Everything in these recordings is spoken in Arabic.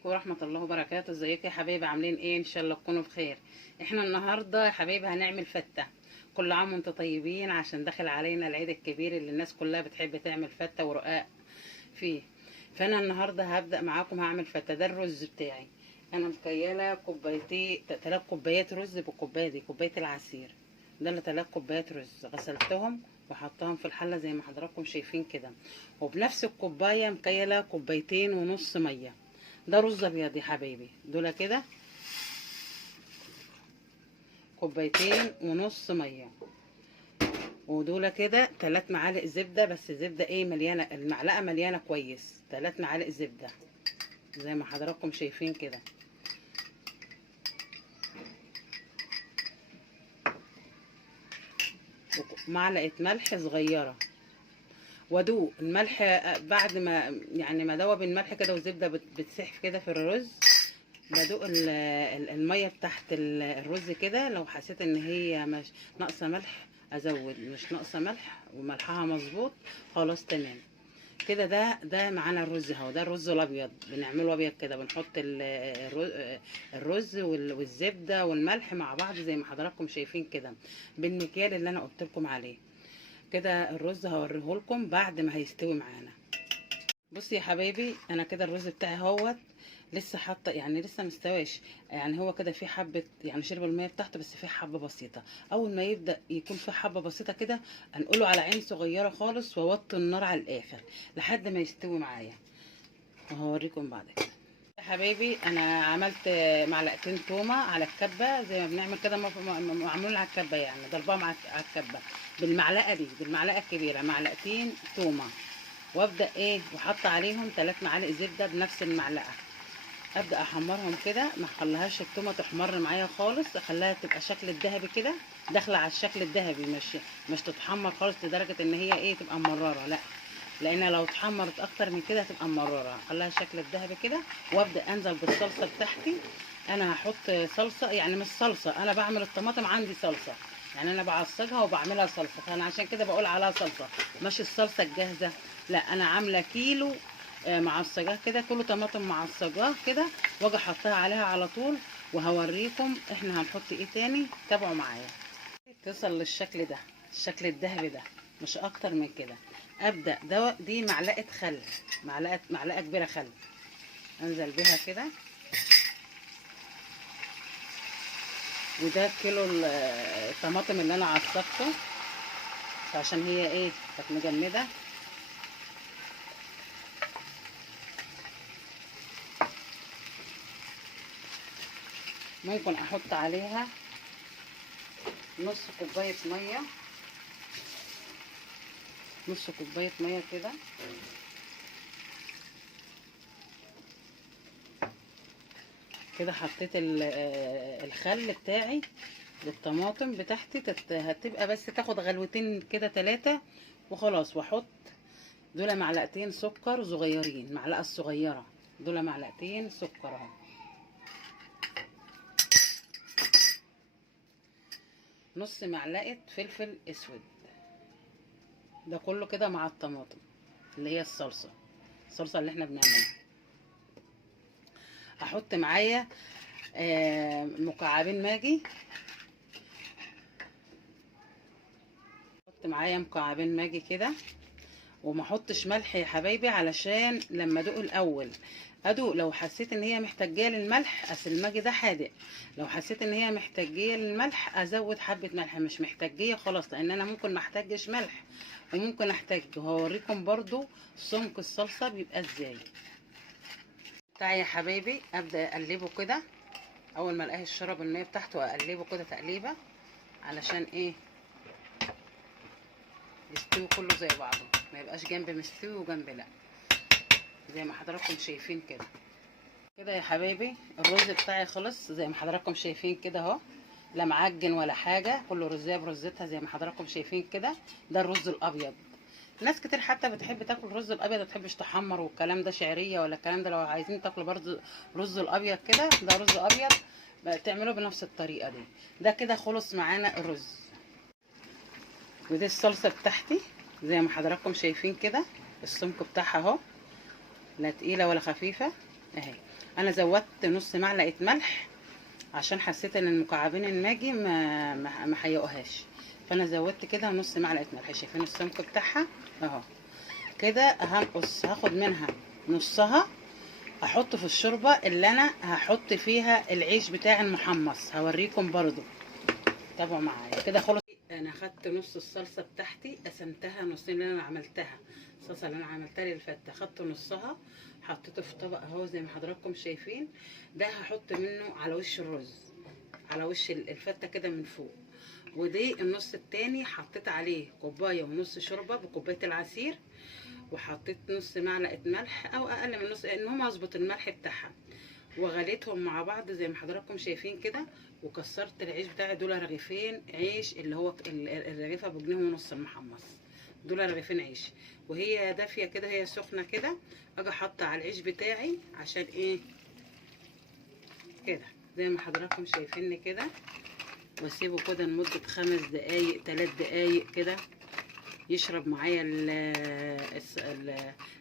عليكم ورحمة الله وبركاته. ازيكم يا حبايبي؟ عاملين ايه؟ ان شاء الله تكونوا بخير. احنا النهاردة يا حبايبي هنعمل فتة. كل عام وانتم طيبين، عشان داخل علينا العيد الكبير اللي الناس كلها بتحب تعمل فتة ورقاق فيه. فانا النهاردة هبدأ معاكم هعمل فتة. ده الرز بتاعي. انا مكيلة كوبايتين 3 كوبايات رز بالكوباية دي، كوباية العصير. ده اللي 3 كوبايات رز غسلتهم وحطهم في الحلة زي ما حضراتكم شايفين كده. وبنفس الكوباية مكيلة كوبايتين ونص مية. ده رز ابيض يا حبايبي. دول كده كوبايتين ونص ميه. ودول كده 3 معالق زبده، بس زبده ايه مليانه، المعلقه مليانه كويس. 3 معالق زبده زي ما حضراتكم شايفين كده. معلقه ملح صغيره. وادوق الملح بعد ما يعني ما دوب الملح كده والزبده بتسيح كده في الرز. بدوق الميه بتاعت الرز كده. لو حسيت ان هي مش ناقصه ملح ازود، مش ناقصه ملح وملحها مظبوط خلاص تمام كده. ده معانا الرز اهو. ده الرز الابيض بنعمله ابيض كده. بنحط الرز والزبده والملح مع بعض زي ما حضراتكم شايفين كده، بالمكيال اللي انا قلت لكم عليه كده. الرز هوريه لكم بعد ما هيستوي معانا. بصي يا حبايبي، انا كده الرز بتاعي اهوت لسه حاطه، يعني لسه مستواش. يعني هو كده في حبه، يعني شرب الميه بتاعته بس في حبه بسيطه. اول ما يبدا يكون في حبه بسيطه كده انقله على عين صغيره خالص واوطي النار على الاخر لحد ما يستوي معايا. وهوريكم بعد كده يا حبايبي. انا عملت معلقتين تومه على الكبه زي ما بنعمل كده، معمول على الكبه، يعني ضربهم على الكبه بالمعلقه دي، بالمعلقه الكبيره، معلقتين تومه. وابدا ايه وحط عليهم 3 معالق زبده بنفس المعلقه. ابدا احمرهم كده، ما اخليهاش التومه تحمر معايا خالص، اخليها تبقى شكل الذهبي كده، داخله على الشكل الذهبي، مش تتحمر خالص لدرجه ان هي ايه تبقى مرره، لا. لان لو اتحمرت اكتر من كده هتبقى مرره. اخليها شكل الذهبي كده. وابدا انزل بالصلصه بتاعتي. انا هحط صلصه، يعني مش صلصه، انا بعمل الطماطم عندي صلصه، يعني انا بعصجها وبعملها صلصه، فانا عشان كده بقول عليها صلصه مش الصلصه الجاهزه. لا، انا عامله كيلو معصجاه كده، كله طماطم معصجاه كده، واجي احطها عليها على طول. وهوريكم احنا هنحط ايه تاني، تابعوا معايا. تصل للشكل ده، الشكل الذهبي ده، مش اكتر من كده. ابدا دي معلقه خل، معلقه كبيره خل، انزل بيها كده. وده كيلو الطماطم اللي انا عصقته، عشان هي ايه كانت مجمده. ممكن احط عليها نص كوبايه ميه، نص كوبايه ميه كده. كده حطيت الخل بتاعي للطماطم بتاعتي، هتبقى بس تاخد غلوتين كده 3 وخلاص. واحط دول معلقتين سكر صغيرين، معلقه الصغيره دول معلقتين سكر اهو. نص معلقه فلفل اسود. ده كله كده مع الطماطم اللي هي الصلصه اللي احنا بنعملها. احط معايا مكعبين ماجي. احط معايا مكعبين ماجي كده. وما احطش ملح يا حبايبي، علشان لما ادوق الاول ادوق، لو حسيت ان هي محتاجه للملح، اصل الماجي ده حادق، لو حسيت ان هي محتاجه للملح ازود حبه ملح، مش محتاجه خلاص، لان انا ممكن ما احتاجش ملح وممكن احتاج. هوريكم برضو سمك الصلصه بيبقى ازاي. تعالى يا حبايبي، ابدا اقلبه كده. اول ما الاقيه الشرب الميه بتاعته اقلبه كده تقليبه، علشان ايه يستوي كله زي بعضه، ما يبقاش جنب مستوي وجنب لا، زي ما حضراتكم شايفين كده. كده يا حبايبي الرز بتاعي خلص زي ما حضراتكم شايفين كده اهو، لا معجن ولا حاجه، كله رزايه برزتها زي ما حضراتكم شايفين كده. ده الرز الابيض. ناس كتير حتى بتحب تاكل الرز الابيض، ما بتحبش تحمر والكلام ده، شعريه ولا الكلام ده. لو عايزين تاكلوا برضه رز الابيض كده، ده رز ابيض تعملوه بنفس الطريقه دي. ده كده خلص معانا الرز. ودي الصلصه بتاعتي زي ما حضراتكم شايفين كده، السمك بتاعها اهو، لا تقيله ولا خفيفه اهي. انا زودت نص معلقه ملح عشان حسيت ان المكعبين الماجي ما حيقوهاش، فانا زودت كده نص معلقه ملح. شايفين السمك بتاعها اهو كده. هنقص، هاخد منها نصها احطه في الشوربه اللي انا هحط فيها العيش بتاعي المحمص، هوريكم برضو، تابعوا معايا كده. خلص انا خدت نص الصلصه بتاعتي، قسمتها نصين اللي انا عملتها، الصلصه اللي انا عملتها للفته خدت نصها حطيته في طبق اهو زي ما حضراتكم شايفين. ده هحط منه على وش الرز، على وش الفته كده من فوق. ودي النص التاني حطيت عليه كوبايه ونص شوربه بكوبايه العصير، وحطيت نص معلقه ملح او اقل من نص، المهم اظبط الملح بتاعها، وغليتهم مع بعض زي ما حضراتكم شايفين كده. وكسرت العيش بتاعي، دول رغيفين عيش اللي هو الرغيفه بجنيه ونص المحمص، دول رغيفين عيش. وهي دافيه كده، هي سخنه كده، اجي احط على العيش بتاعي عشان ايه كده زي ما حضراتكم شايفيني كده، واسيبه كده لمده 5 دقايق 3 دقايق كده يشرب معايا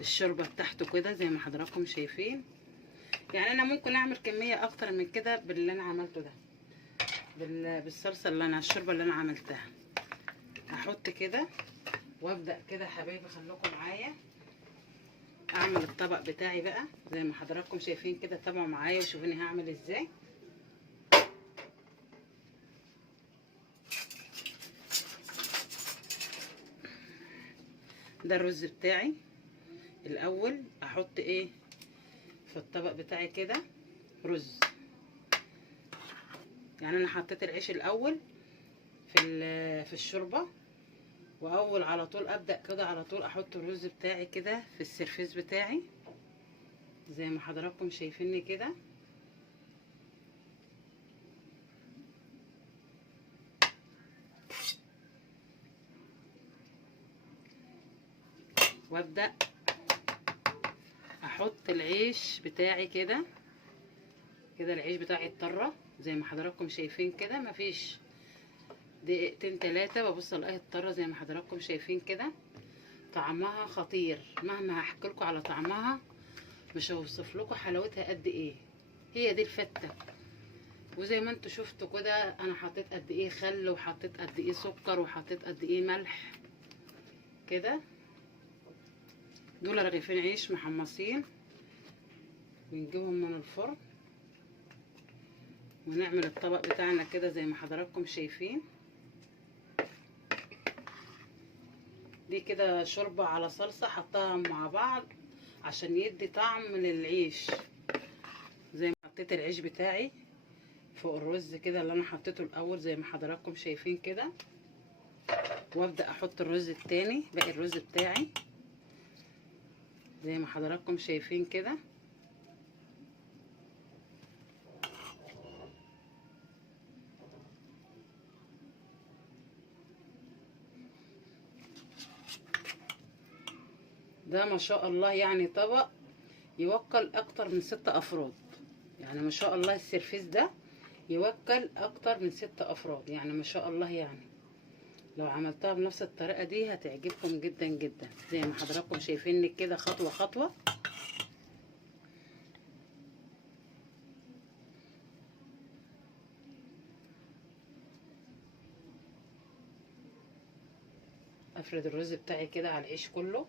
الشوربه بتاعته كده زي ما حضراتكم شايفين. يعني انا ممكن اعمل كميه اكتر من كده باللي انا عملته ده، بالصلصه اللي انا الشوربه اللي انا عملتها. هحط كده وابدا كده حبايبي، خليكم معايا اعمل الطبق بتاعي بقى زي ما حضراتكم شايفين كده. تابعوا معايا وشوفوني هعمل ازاي. ده الرز بتاعي. الاول احط ايه في الطبق بتاعي كده رز، يعني انا حطيت العيش الاول في الشوربه، واول على طول ابدا كده على طول احط الرز بتاعي كده في السرفيس بتاعي زي ما حضراتكم شايفيني كده. وابدا احط العيش بتاعي كده كده. العيش بتاعي اتطرى زي ما حضراتكم شايفين كده، مفيش دقيقتين 3 ببص الاقيها اتطرى زي ما حضراتكم شايفين كده. طعمها خطير، مهما هحكي لكم على طعمها مش هوصف لكم حلاوتها قد ايه. هي دي الفته. وزي ما انتوا شفتوا كده انا حطيت قد ايه خل، وحطيت قد ايه سكر، وحطيت قد ايه ملح كده. دول رغيفين عيش محمصين، ونجيبهم من الفرن ونعمل الطبق بتاعنا كده زي ما حضراتكم شايفين. دي كده شوربة على صلصة حطها مع بعض عشان يدي طعم للعيش. زي ما حطيت العيش بتاعي فوق الرز كده اللي انا حطيته الاول زي ما حضراتكم شايفين كده، وابدا احط الرز التاني باقي الرز بتاعي زي ما حضراتكم شايفين كده. ده ما شاء الله يعني طبق يوكل اكتر من 6 افراد، يعني ما شاء الله السرفيس ده يوكل اكتر من 6 افراد، يعني ما شاء الله. يعني لو عملتها بنفس الطريقة دي هتعجبكم جدا جدا زي ما حضراتكم شايفيني كده خطوة خطوة. افرد الرز بتاعي كده على العيش كله.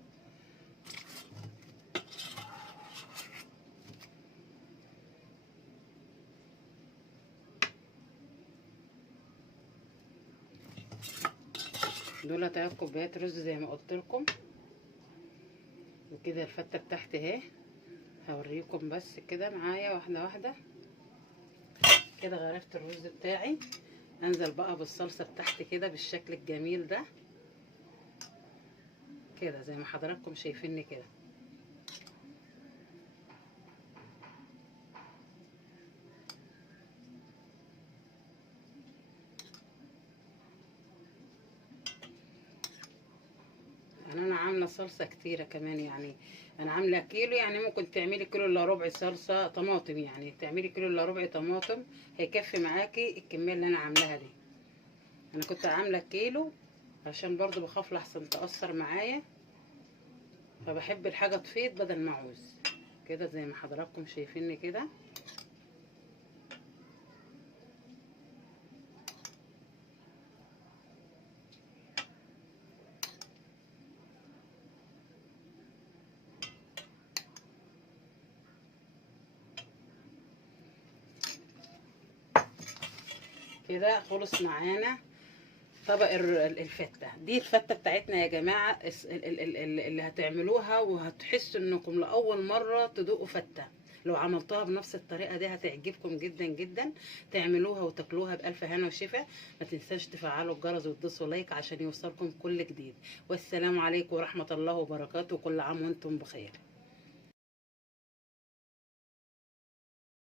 دول 3 كوبايات رز زي ما قلت لكم. وكده الفته بتاعتي اهي، هوريكم بس كده معايا واحده واحده كده. غرفت الرز بتاعي، انزل بقى بالصلصه بتاعتي كده بالشكل الجميل ده كده زي ما حضراتكم شايفيني كده. يعني انا عامله صلصه كتيره كمان، يعني انا عامله كيلو، يعني ممكن تعملي كيلو الا ربع صلصه طماطم، يعني تعملي كيلو الا ربع طماطم هيكفي معاكي الكميه اللي انا عاملاها دي. انا كنت عامله كيلو عشان برضو بخاف لحسن تأثر معايا، فبحب الحاجه تفيض بدل ما اعوز. كده زي ما حضراتكم شايفيني كده. كده خلص معانا طبق الفته دي. الفته بتاعتنا يا جماعه اللي هتعملوها وهتحسوا انكم لاول مره تدوقوا فته. لو عملتوها بنفس الطريقه دي هتعجبكم جدا جدا. تعملوها وتاكلوها بالف هنا وشفا. ما تنساش تفعلوا الجرس وتدوسوا لايك عشان يوصلكم كل جديد. والسلام عليكم ورحمه الله وبركاته. كل عام وانتم بخير.